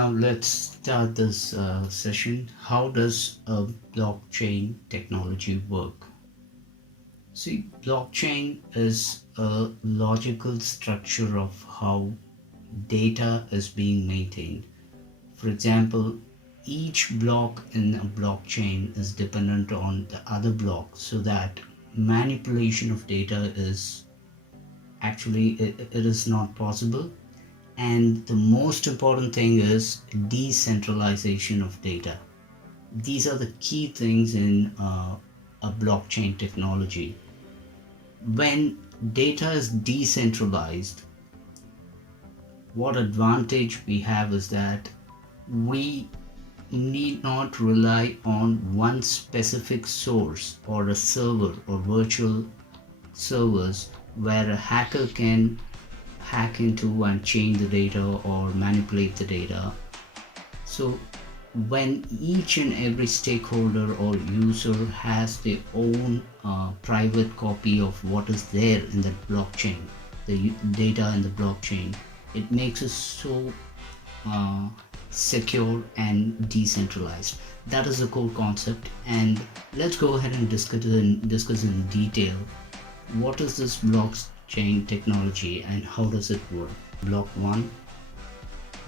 Now let's start this session. How does a blockchain technology work? See, blockchain is a logical structure of how data is being maintained. For example, each block in a blockchain is dependent on the other block, so that manipulation of data is actually it is not possible. And the most important thing is decentralization of data. These are the key things in a blockchain technology. When data is decentralized, what advantage we have is that we need not rely on one specific source or a server or virtual servers where a hacker can hack into and change the data or manipulate the data. So when each and every stakeholder or user has their own private copy of what is there in the blockchain, the data in the blockchain, it makes us so secure and decentralized. That is the core concept, and let's go ahead and discuss in detail what is this blockchain technology and how does it work. Block 1,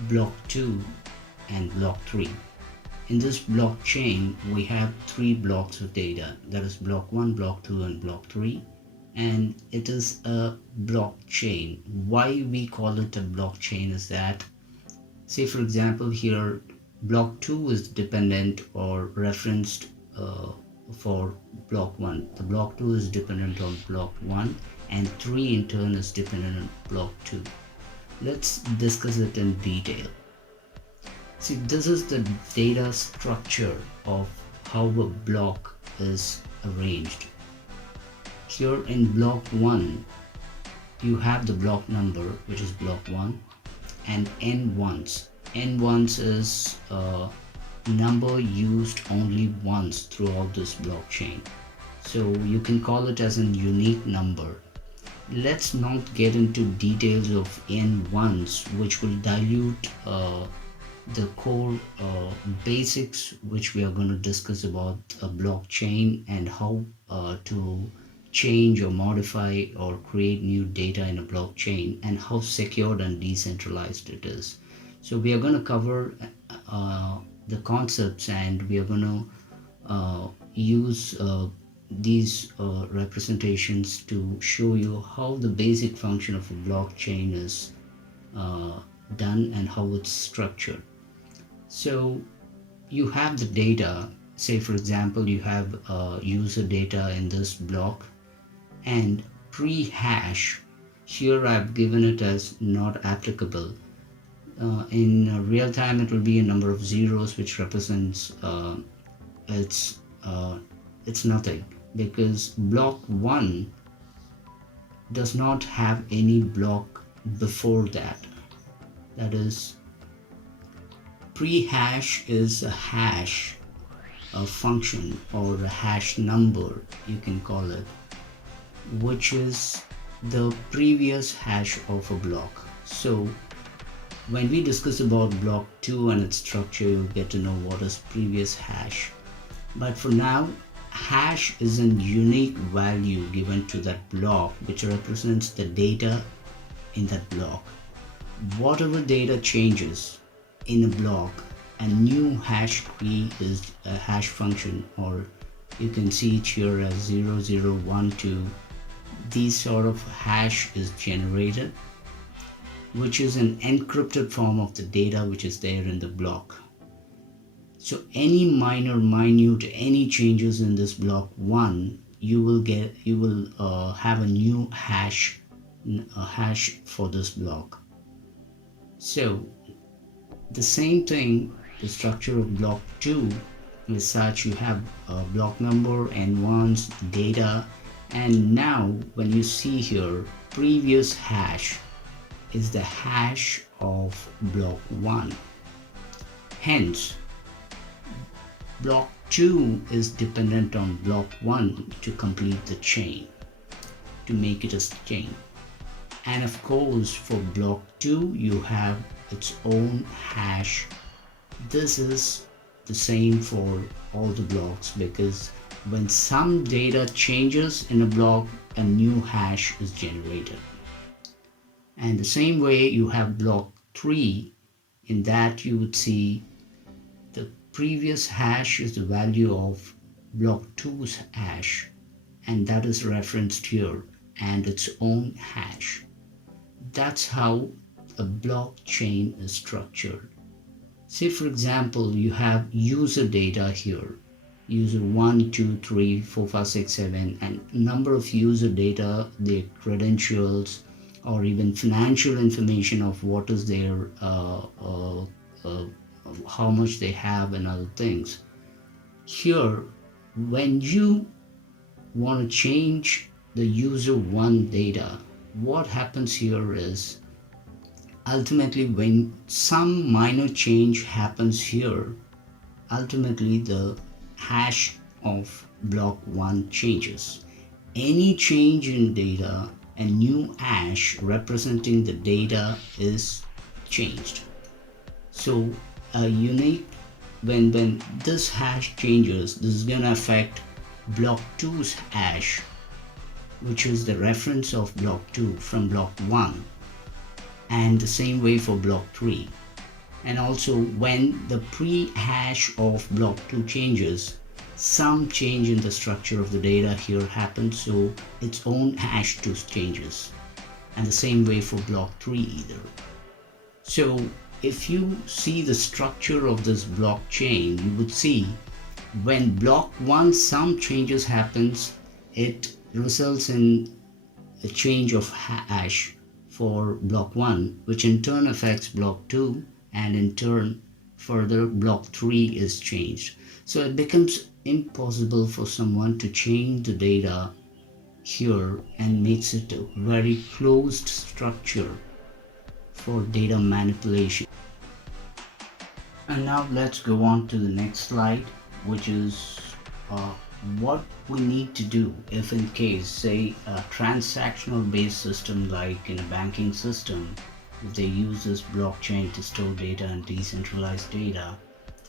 block 2 and block 3. In this blockchain we have 3 blocks of data, that is block 1, block 2 and block 3, and it is a blockchain. Why we call it a blockchain is that, say for example here, block 2 is dependent or referenced for block 1. The block 2 is dependent on block 1 and 3 in turn is dependent on block 2. Let's discuss it in detail. See, this is the data structure of how a block is arranged. Here in block 1 you have the block number, which is block 1, and n1s. N1s is a number used only once throughout this blockchain, so you can call it as a unique number. Let's not get into details of n1s, which will dilute the core basics which we are going to discuss about a blockchain and how to change or modify or create new data in a blockchain and how secured and decentralized it is. So we are going to cover the concepts, and we are going to use these representations to show you how the basic function of a blockchain is done and how it's structured. So you have the data, say for example you have user data in this block, and pre-hash, here I've given it as not applicable. In real time it will be a number of zeros, which represents it's nothing, because block 1 does not have any block before that. That is, pre-hash is a hash, a function or a hash number you can call it, which is the previous hash of a block. So when we discuss about block 2 and its structure, you'll get to know what is previous hash. But for now, hash is a unique value given to that block which represents the data in that block. Whatever data changes in a block, a new hash key is a hash function, or you can see it here as 0012. These sort of hash is generated, which is an encrypted form of the data which is there in the block. So any minute any changes in this block 1, you will have a new hash for this block. So the same thing, the structure of block 2 is such: you have a block number, n1s, data, and now when you see here, previous hash is the hash of block 1. Hence, block 2 is dependent on block 1 to complete the chain, to make it a chain. And of course, for block 2, you have its own hash This is the same for all the blocks, because when some data changes in a block, a new hash is generated. And the same way you have block 3, in that you would see the previous hash is the value of block 2's hash, and that is referenced here, and its own hash. That's how a blockchain is structured. Say for example, you have user data here, user 1, 2, 3, 4, 5, 6, 7, and number of user data, their credentials, or even financial information of what is their how much they have and other things. Here, when you want to change the user 1 data, what happens here is ultimately when some minor change happens here, ultimately the hash of block 1 changes. Any change in data, a new hash representing the data is changed. So a unique, when this hash changes, this is going to affect block 2's hash, which is the reference of block 2 from block 1, and the same way for block 3. And also when the pre-hash of block 2 changes, some change in the structure of the data here happens, so its own hash 2 changes, and the same way for block 3 either. So if you see the structure of this blockchain, you would see when block 1 some changes happens, it results in a change of hash for block 1, which in turn affects block 2, and in turn further block 3 is changed. So it becomes impossible for someone to change the data here, and makes it a very closed structure for data manipulation. And now let's go on to the next slide, which is what we need to do if in case, say, a transactional based system like in a banking system, if they use this blockchain to store data and decentralized data,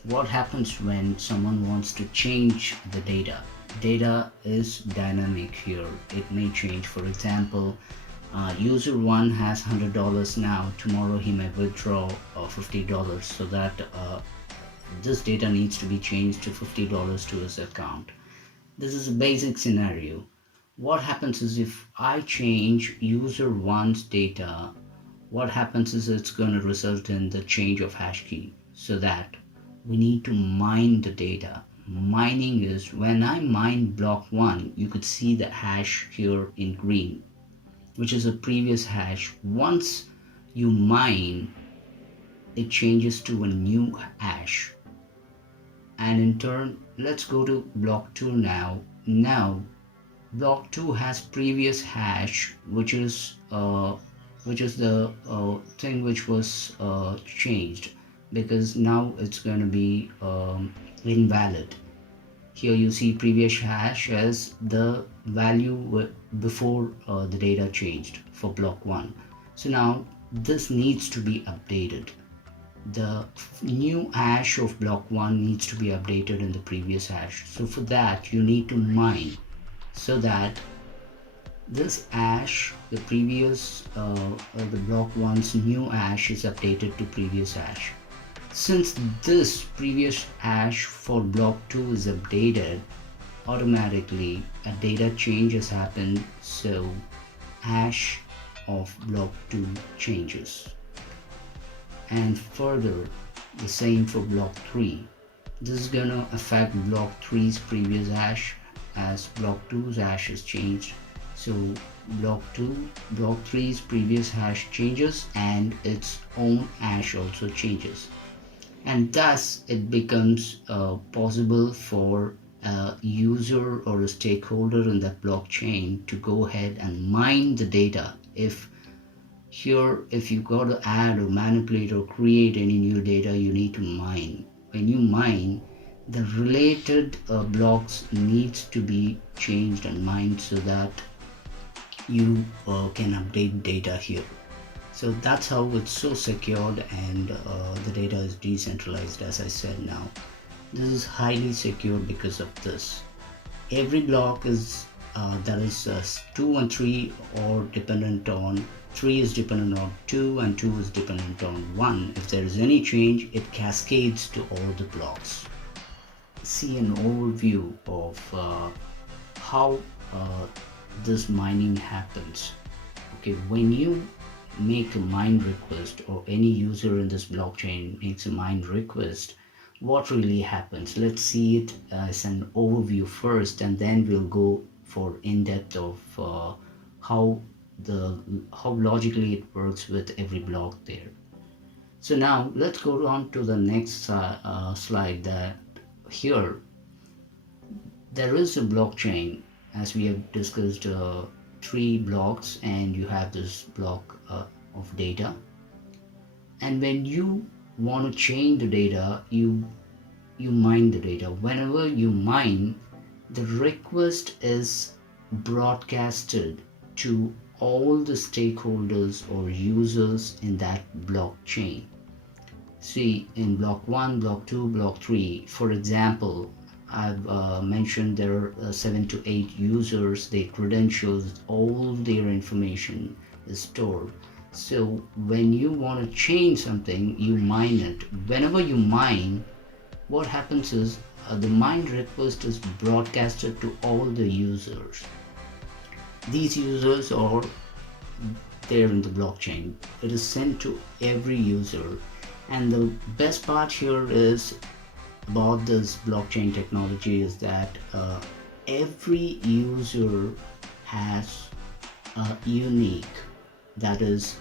what happens when someone wants to change the data? Data is dynamic here. It may change. For example, user 1 has $100 now. Tomorrow he may withdraw $50, so that this data needs to be changed to $50 to his account. This is a basic scenario. What happens is if I change user 1's data, what happens is it's going to result in the change of hash key, so that we need to mine the data. Mining is when I mine block 1, you could see the hash here in green, which is a previous hash. Once you mine, it changes to a new hash, and in turn, let's go to block 2 now. Now block 2 has previous hash, which is the thing which was changed, because now it's going to be invalid. Here you see previous hash as the value before the data changed for block 1. So now this needs to be updated. The new hash of block 1 needs to be updated in the previous hash. So for that you need to mine, so that this hash, the previous the block 1's new hash is updated to previous hash. Since this previous hash for block 2 is updated, automatically a data change has happened, so hash of block 2 changes. And further, the same for block 3. This is going to affect block 3's previous hash, as block 2's hash is changed. So block 3's previous hash changes, and its own hash also changes. And thus it becomes possible for a user or a stakeholder in that blockchain to go ahead and mine the data. If you got to add or manipulate or create any new data, you need to mine. When you mine, the related blocks needs to be changed and mined, so that you can update data here. So that's how it's so secured, and the data is decentralized, as I said. Now this is highly secure because of this. Every block is that is 2 and 3 or dependent on 3 is dependent on 2 and 2 is dependent on 1. If there is any change, it cascades to all the blocks. See an overview of how this mining happens. Okay, when you make a mine request, or any user in this blockchain makes a mine request, what really happens? Let's see it as an overview first, and then we'll go for in-depth of how logically it works with every block there. So now let's go on to the next slide. That here there is a blockchain, as we have discussed, 3 blocks, and you have this block of data. And when you want to change the data, you mine the data. Whenever you mine, the request is broadcasted to all the stakeholders or users in that blockchain. See, in block 1, block 2, block 3, for example, I've mentioned there are 7 to 8 users, their credentials, all their information is stored. So when you want to change something, you mine it. Whenever you mine, what happens is the mine request is broadcasted to all the users. These users are there in the blockchain. It is sent to every user. And the best part here is about this blockchain technology is that every user has a unique, that is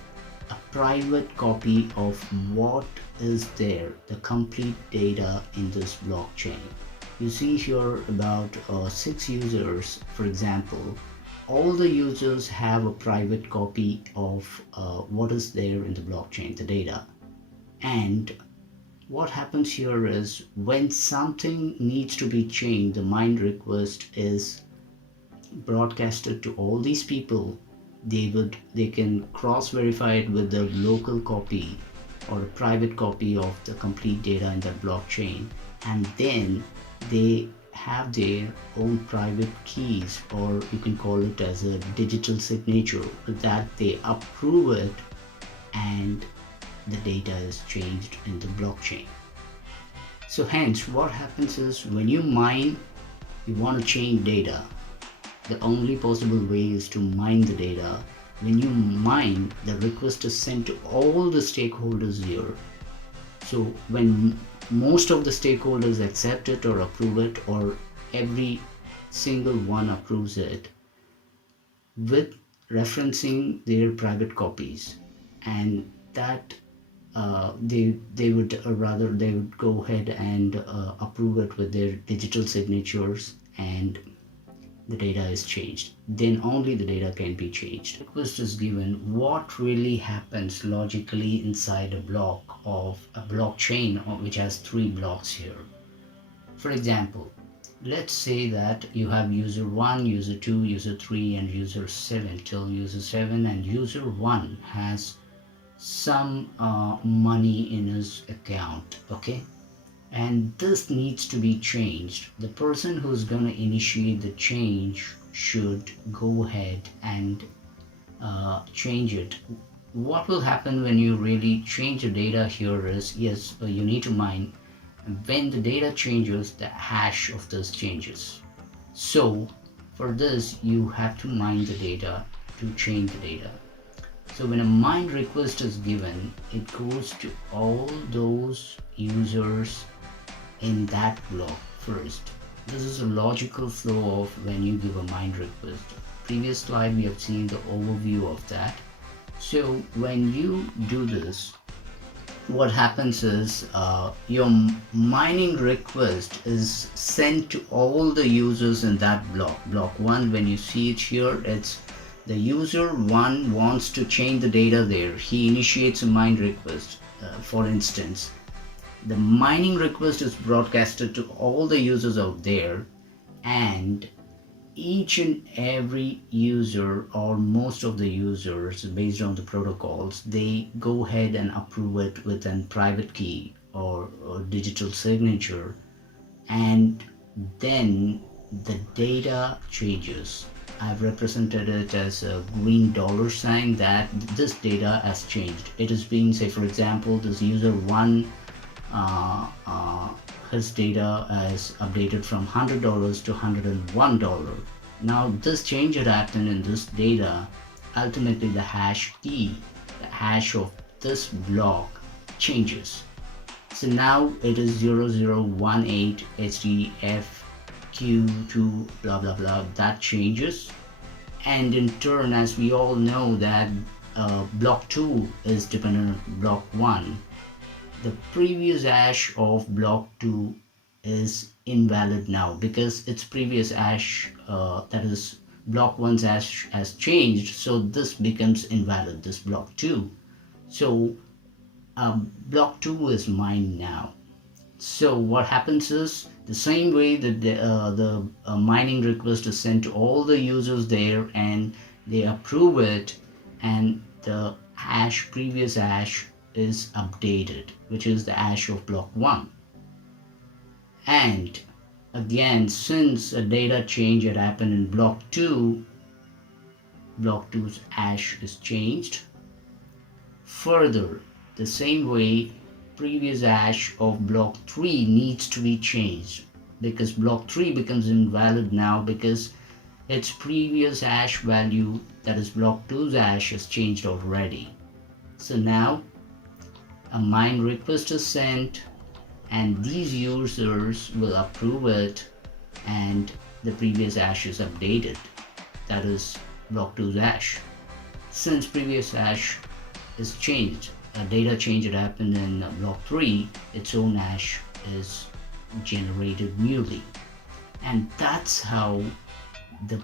a private copy of what is there, the complete data in this blockchain. You see here about 6 users, for example. All the users have a private copy of what is there in the blockchain, the data. And what happens here is when something needs to be changed, the mine request is broadcasted to all these people. They can cross verify it with the local copy or a private copy of the complete data in that blockchain, and then they have their own private keys, or you can call it as a digital signature, that they approve it and the data is changed in the blockchain. So hence what happens is when you mine, you want to change data. The only possible way is to mine the data. When you mine, the request is sent to all the stakeholders here. So when most of the stakeholders accept it or approve it, or every single one approves it with referencing their private copies, and that they would go ahead and approve it with their digital signatures, and the data is changed. Then only the data can be changed. Request is given. What really happens logically inside a block of a blockchain which has 3 blocks here? For example, let's say that you have user 1, user 2, user 3, and user 7 till user 7, and user 1 has some money in his account, okay, and this needs to be changed. The person who's going to initiate the change should go ahead and change it. What will happen when you really change the data here is, yes, you need to mine. When the data changes, the hash of this changes. So for this, you have to mine the data to change the data. So when a mine request is given, it goes to all those users in that block first. This is a logical flow of when you give a mine request. Previous slide we have seen the overview of that. So when you do this, what happens is your mining request is sent to all the users in that block. Block 1, when you see it here, it's the user 1 wants to change the data there. He initiates a mine request. For instance, the mining request is broadcasted to all the users out there, and each and every user, or most of the users, based on the protocols, they go ahead and approve it with a private key or digital signature, and then the data changes. I've represented it as a green dollar sign that this data has changed. It is being, say for example, this user one, uh, uh, his data is updated from $100 to $101. Now this change had happened in this data. Ultimately the hash key, the hash of this block changes. So now it is 0018 HDFQ2 blah blah blah. That changes, and in turn, as we all know that block 2 is dependent on block 1, the previous hash of block 2 is invalid now because its previous hash, that is block 1's hash, has changed, so this becomes invalid, this block 2. So block 2 is mined now. So what happens is, the same way that the mining request is sent to all the users there and they approve it, and the hash, previous hash, is updated, which is the hash of block 1. And again, since a data change had happened in block 2, block 2's hash is changed. Further, the same way, previous hash of block 3 needs to be changed, because block 3 becomes invalid now because its previous hash value, that is block 2's hash, has changed already. So now a mine request is sent and these users will approve it, and the previous hash is updated, that is block 2's hash. Since previous hash is changed, a data change that happened in block 3, its own hash is generated newly. And that's how the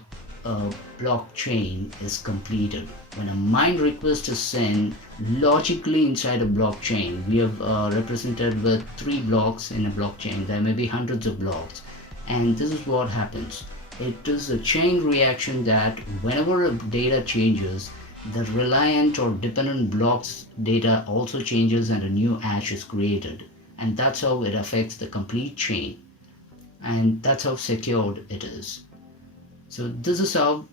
blockchain is completed. When a mine request is sent, logically inside a blockchain, we have represented with 3 blocks in a blockchain. There may be hundreds of blocks, and this is what happens. It is a chain reaction that whenever a data changes, the reliant or dependent blocks data also changes and a new hash is created, and that's how it affects the complete chain, and that's how secured it is. So this is how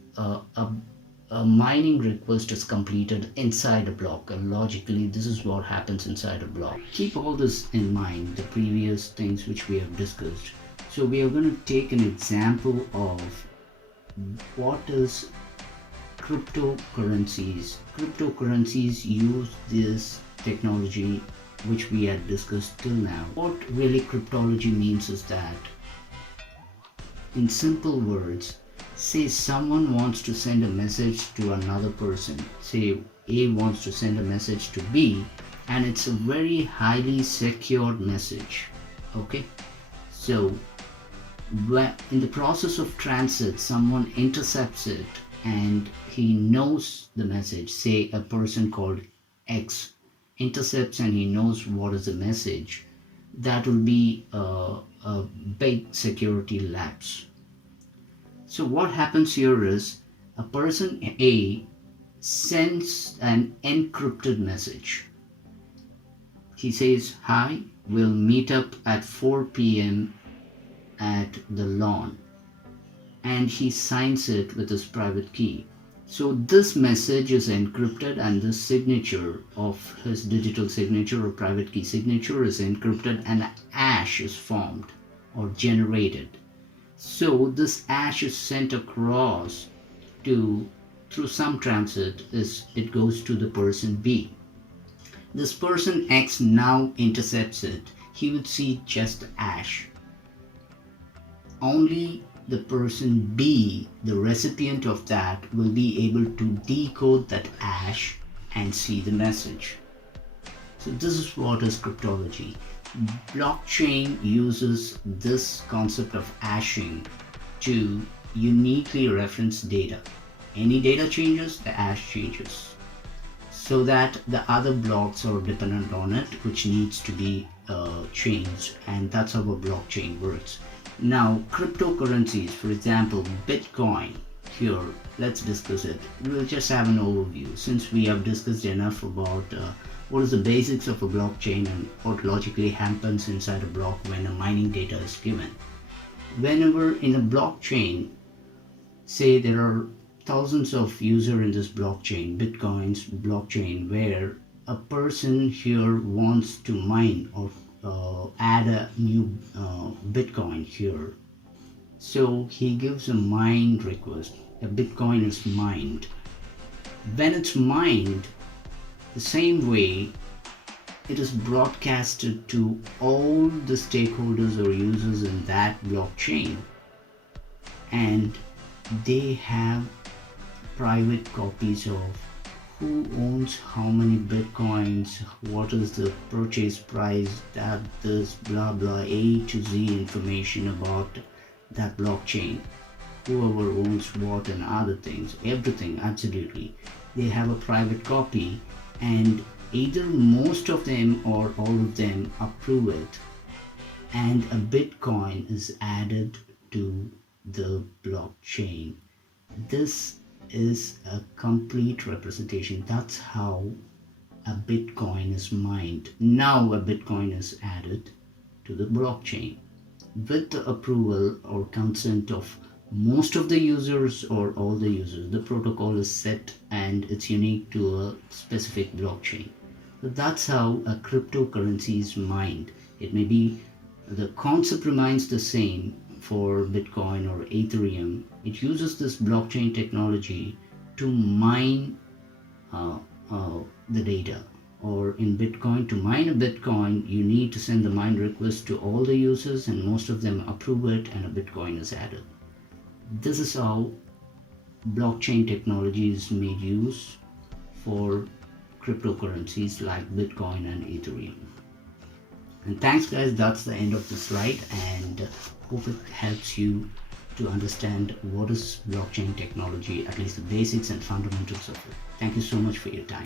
a mining request is completed inside a block. Logically, this is what happens inside a block. Keep all this in mind, the previous things which we have discussed. So we are going to take an example of what is cryptocurrencies. Cryptocurrencies use this technology which we had discussed till now. What really cryptology means is that, in simple words, say someone wants to send a message to another person. Say A wants to send a message to B, and it's a very highly secured message. Okay, so in the process of transit, someone intercepts it and he knows the message. Say a person called X intercepts and he knows what is the message. That will be a big security lapse. So what happens here is, a person A sends an encrypted message. He says, "Hi, we'll meet up at 4 p.m. at the lawn," and he signs it with his private key. So this message is encrypted, and this signature of his digital signature or private key signature is encrypted, and a hash is formed or generated. So this hash is sent across through some transit, it goes to the person B. This person X now intercepts it. He would see just the hash. Only the person B, the recipient of that, will be able to decode that hash and see the message. So this is what is cryptology. Blockchain uses this concept of hashing to uniquely reference data. Any data changes, the hash changes, so that the other blocks are dependent on it, which needs to be changed, and that's how a blockchain works. Now, cryptocurrencies, for example, Bitcoin, here, let's discuss it. We'll just have an overview since we have discussed enough about what is the basics of a blockchain and what logically happens inside a block when a mining data is given. Whenever in a blockchain, say there are thousands of users in this blockchain, Bitcoin's blockchain, where a person here wants to mine or add a new Bitcoin here. So he gives a mine request. A Bitcoin is mined. When it's mined, the same way it is broadcasted to all the stakeholders or users in that blockchain, and they have private copies of who owns how many bitcoins, what is the purchase price, that this blah blah A to Z information about that blockchain, whoever owns what and other things, everything, absolutely. They have a private copy, and either most of them or all of them approve it, and a bitcoin is added to the blockchain. This is a complete representation. That's how a bitcoin is mined. Now a bitcoin is added to the blockchain with the approval or consent of most of the users or all the users. The protocol is set and it's unique to a specific blockchain. So that's how a cryptocurrency is mined. It may be, the concept remains the same for Bitcoin or Ethereum. It uses this blockchain technology to mine the data. Or in Bitcoin, to mine a Bitcoin, you need to send the mine request to all the users, and most of them approve it, and a Bitcoin is added. This is how blockchain technology is made use for cryptocurrencies like Bitcoin and Ethereum. And thanks guys, that's the end of the slide, and hope it helps you to understand what is blockchain technology, at least the basics and fundamentals of it. Thank you so much for your time.